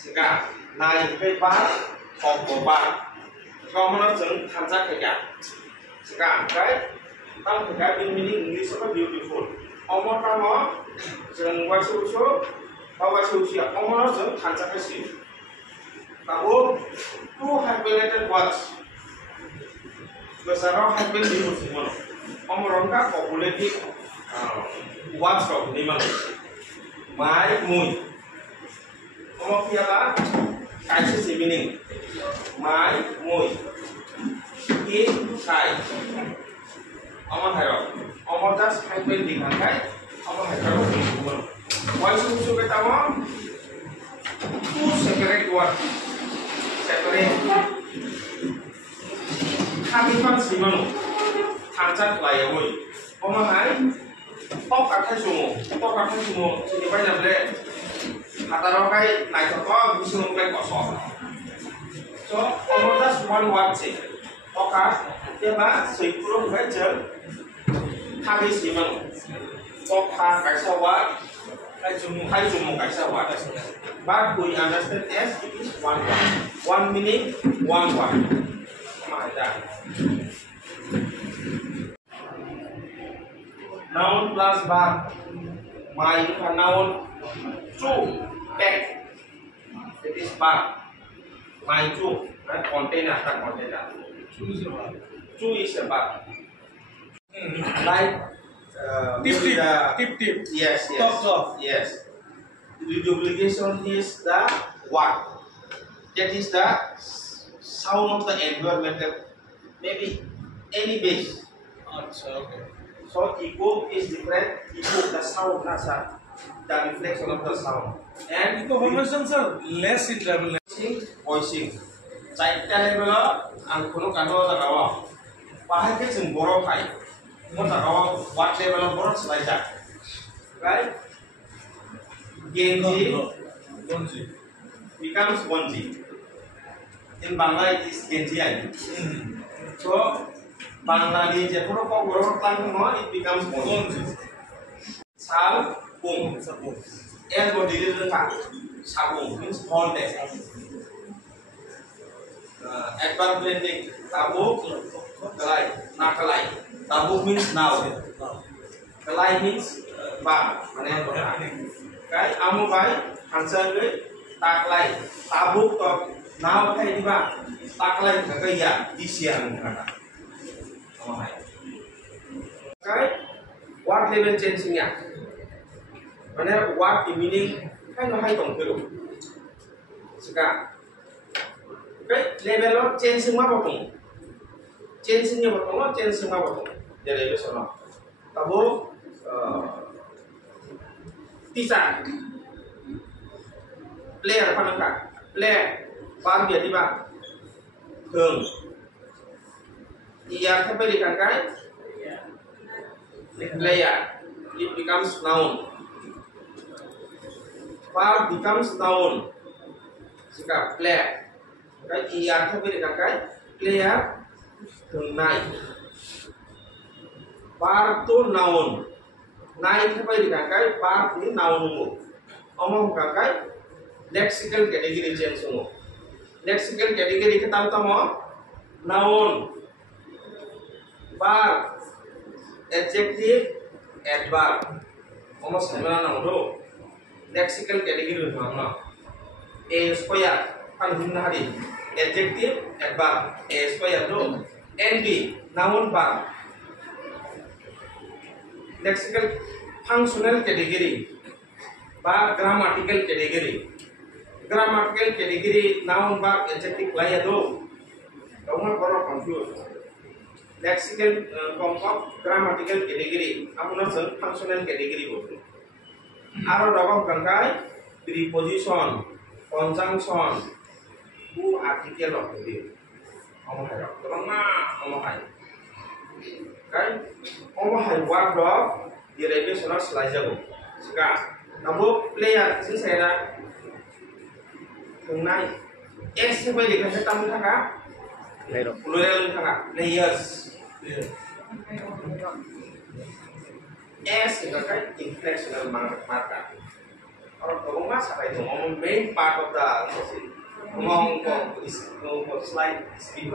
Sega nai pe ba of ba common jeng tanja kaya sega right tam kaya bin meaning English apa beautiful omor kamo jeng wasu so wasu sia omor jeng tanja kasi tahu two hyphenated words besar hyphen di musim omor ka copulative words of niman mai mui omor piala kaisi si meaning mai mui in sai omor hero omor das hyphen di kai omor hero kumul wasu su betama two separate word separate Habipan simanu hancat layawoi omor hai top kathai sumo sini banyak le Hatarokai naikoko bisung plek kosong. So, omodas one word sih. Oka, dia mah sepuluh baca habis gimana? Oka kaisa word, hai jumu kaisa word. But we understand as it is one word. One meaning, one word. Mana Noun plus verb. My noun true. Back. It is verb. My true. Container. True is a verb. True is a verb. Like tip. Yes. Top. Yes. The duplication is the what? That is the sound of the environment. Maybe any base. Okay. So echo is different. Echo the sound nasa. The reflection of the sound and echo formation sir less in level voicing चाइटा level आं कोनो कानो जगावा बाहाय के जों बर' phi मो जगावा वाट लेवल बर' स्लाइजा right Genji becomes Bonji in Bangla it is Genji so Bangla ni je kono ko बर' tang no it becomes Bonji Sal Bung, and what did it Sabung means all day. Adverb blending, tabu, kalai, nakalai. Tabu means now. Kalai means ba. Kai, amu bai, answer with taklai. Tabu to now kai di ba. Taklai kagaya di siang kata. Kai, what level changing ya? Mana what the meaning hai no hai tong pero seka okay level of change semua potong change nya potong change semua potong jadi itu sama tahu tisa player apa nangka player bar dia tiba thường ia sampai dikangkai player it becomes noun Verb becomes noun. Sika player. Cái ý ăn theo cái cái player thường này. Verb to noun. Này theo cái verb ni noun mu. Omong cái lexical category change mu. Lexical category kita tahu tamo noun. Verb adjective adverb. Omong sama noun do. Lexical category mana? A square kan hari adjective adverb A square do NB noun verb lexical functional category ba grammatical category noun verb adjective laya do kamu kalau confuse lexical grammatical category apuna functional category bodo Aro dabang kangkai preposition, conjunction, article of the day. Omong hai, dabang omong hai. Kan? Omong hai word of derivation of slicer. Seka, namu player sih saya tunai. Siapa yang dikasih tamu tangga? Plural tangga. Players. S itu kan inflectional marker. orang ngomong masa kayak itu ngomong main part of the ngomong kok slide speed